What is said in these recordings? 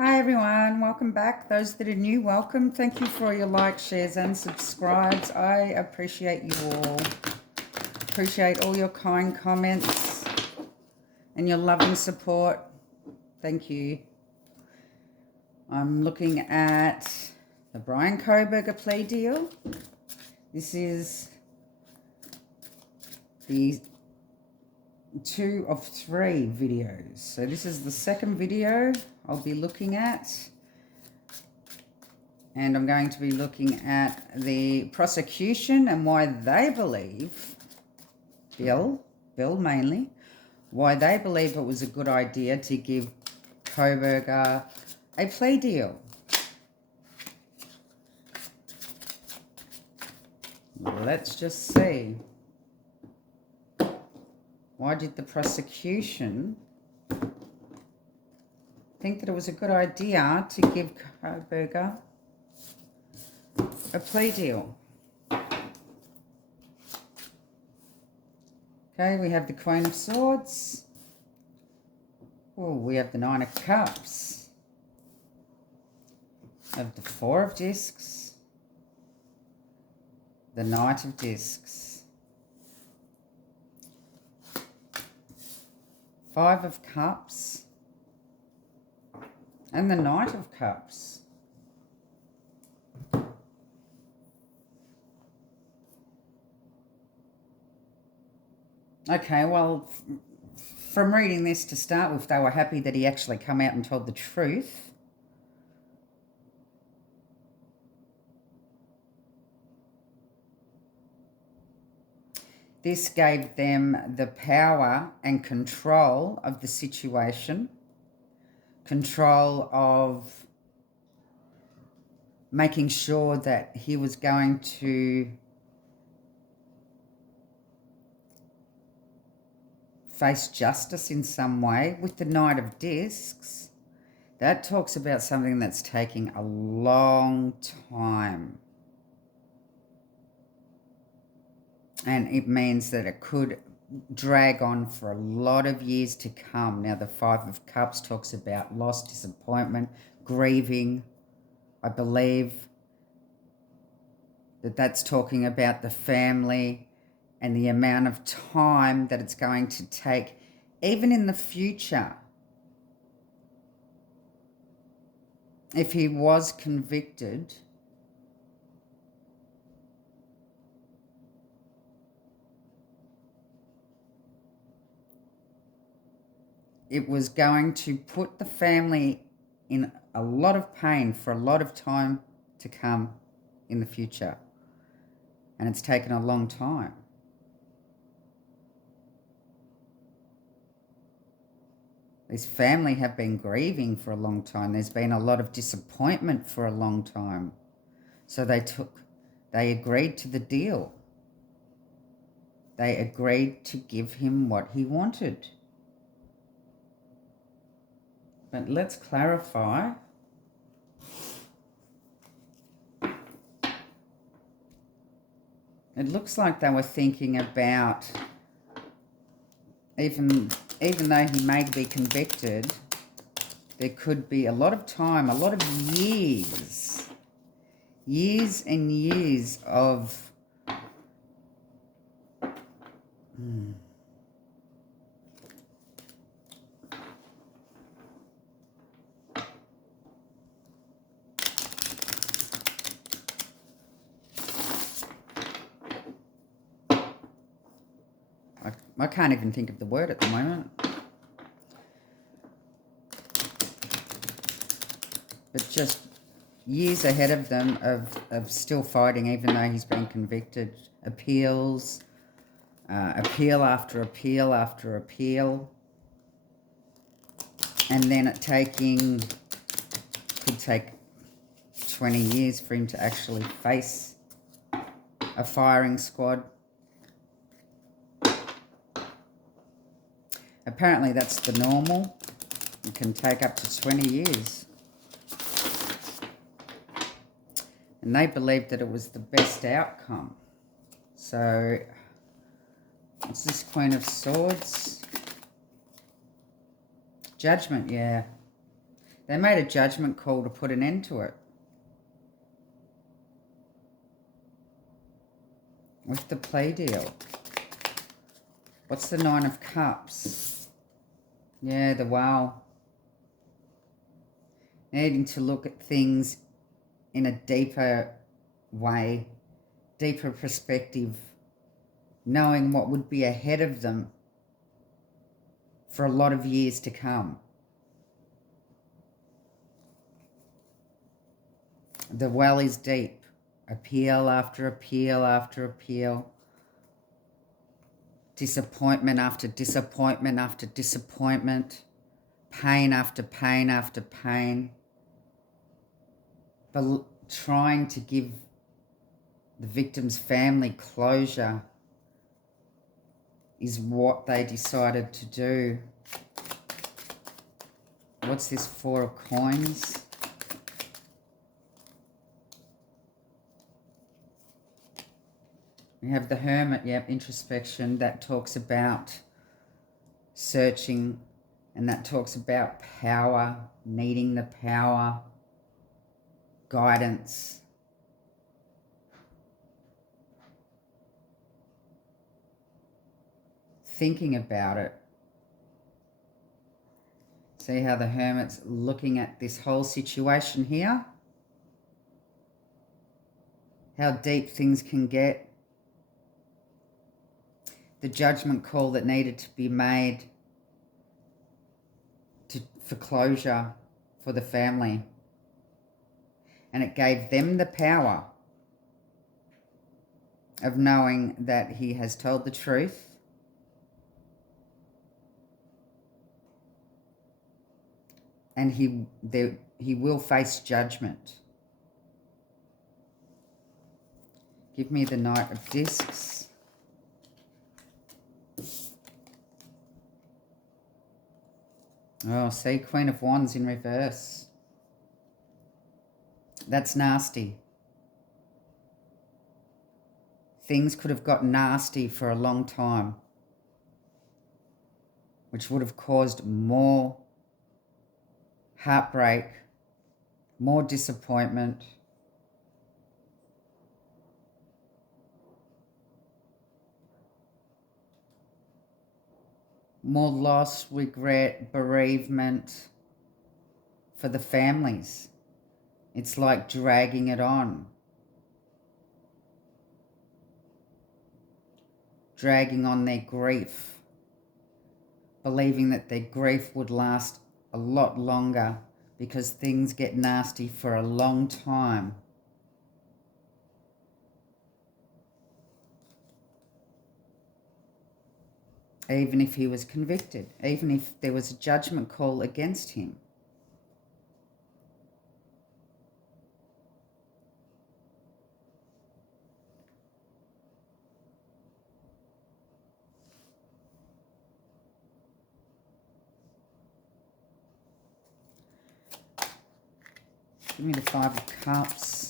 Hi everyone, welcome back. Those that are new, welcome. Thank you for your likes, shares and subscribes. I appreciate you all. Appreciate all your kind comments and your loving support. Thank you. I'm looking at the BRYAN KOHBERGER plea deal. This is the 2 of 3 videos. So this is the second video I'll be looking at. And I'm going to be looking at the prosecution and why they believe, Bill mainly, why they believe it was a good idea to give Kohberger a plea deal. Let's just see. Why did the prosecution think that it was a good idea to give Kohberger a plea deal? Okay, we have the Queen of Swords. Oh, we have the Nine of Cups. We have the Four of Discs. The Knight of Discs. Five of Cups. And the Knight of Cups. Okay, well, from reading this to start with, they were happy that he actually come out and told the truth. This gave them the power and control of the situation, control of making sure that he was going to face justice in some way. With the Knight of Discs, that talks about something that's taking a long time. And it means that it could drag on for a lot of years to come. Now, the Five of Cups talks about loss, disappointment, grieving. I believe that that's talking about the family and the amount of time that it's going to take, even in the future. If he was convicted, it was going to put the family in a lot of pain for a lot of time to come in the future. And it's taken a long time. This family have been grieving for a long time. There's been a lot of disappointment for a long time. So they agreed to the deal. They agreed to give him what he wanted. But let's clarify. It looks like they were thinking about, even though he may be convicted, there could be a lot of time, a lot of years and years of I can't even think of the word at the moment. But just years ahead of them of still fighting, even though he's been convicted. Appeals, appeal after appeal after appeal. And then it could take 20 years for him to actually face a firing squad. Apparently that's the normal. It can take up to 20 years. And they believed that it was the best outcome. So, what's this Queen of Swords? Judgment, yeah. They made a judgment call to put an end to it. With the plea deal. What's the Nine of Cups? Yeah, the Wow. Needing to look at things in a deeper way, deeper perspective, knowing what would be ahead of them for a lot of years to come. The well is deep. Appeal after appeal after appeal. Disappointment after disappointment after disappointment. Pain after pain after pain. But trying to give the victim's family closure is what they decided to do. What's this Four of Coins? We have the Hermit, yep, introspection. That talks about searching, and that talks about power, needing the power, guidance. Thinking about it. See how the Hermit's looking at this whole situation here? How deep things can get. The judgment call that needed to be made for closure for the family. And it gave them the power of knowing that he has told the truth. And he will face judgment. Give me the Knight of Discs. Oh, see, Queen of Wands in reverse. That's nasty. Things could have got nasty for a long time, which would have caused more heartbreak, more disappointment, more loss, regret, bereavement for the families. It's like dragging it on. Dragging on their grief. Believing that their grief would last a lot longer because things get nasty for a long time. Even if he was convicted, even if there was a judgment call against him. Give me the Five of Cups.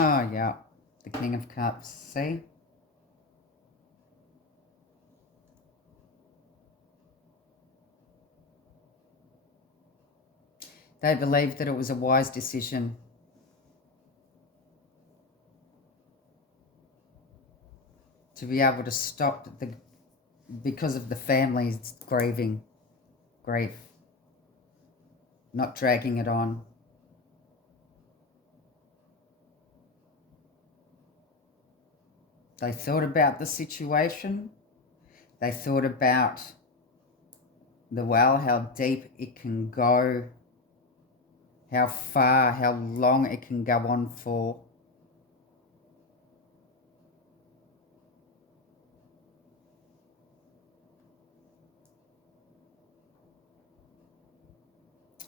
Oh, yeah. The King of Cups. See? They believed that it was a wise decision. To be able to stop because of the family's grief. Not dragging it on. They thought about the situation. They thought about the well, how deep it can go, how far, how long it can go on for.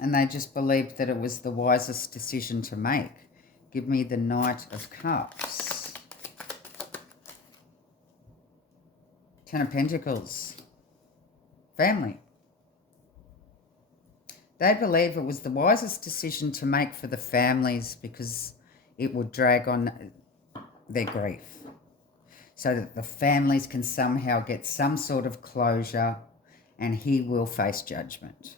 And they just believed that it was the wisest decision to make. Give me the Knight of Cups. Ten of Pentacles. Family. They believe it was the wisest decision to make for the families because it would drag on their grief, so that the families can somehow get some sort of closure and he will face judgment.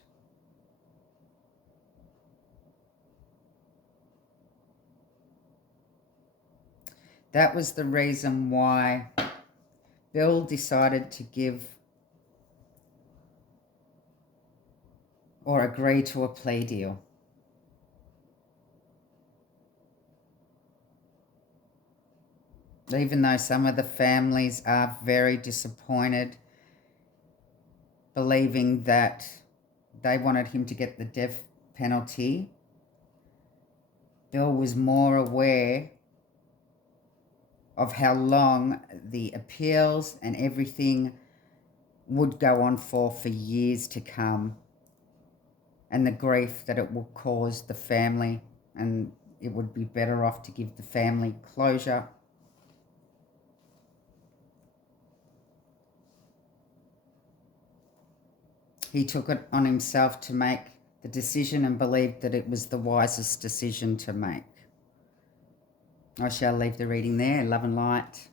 That was the reason why Bill decided to give or agree to a plea deal. Even though some of the families are very disappointed, believing that they wanted him to get the death penalty, Bill was more aware of how long the appeals and everything would go on for years to come, and the grief that it will cause the family, and it would be better off to give the family closure. He took it on himself to make the decision and believed that it was the wisest decision to make. I shall leave the reading there. Love and light.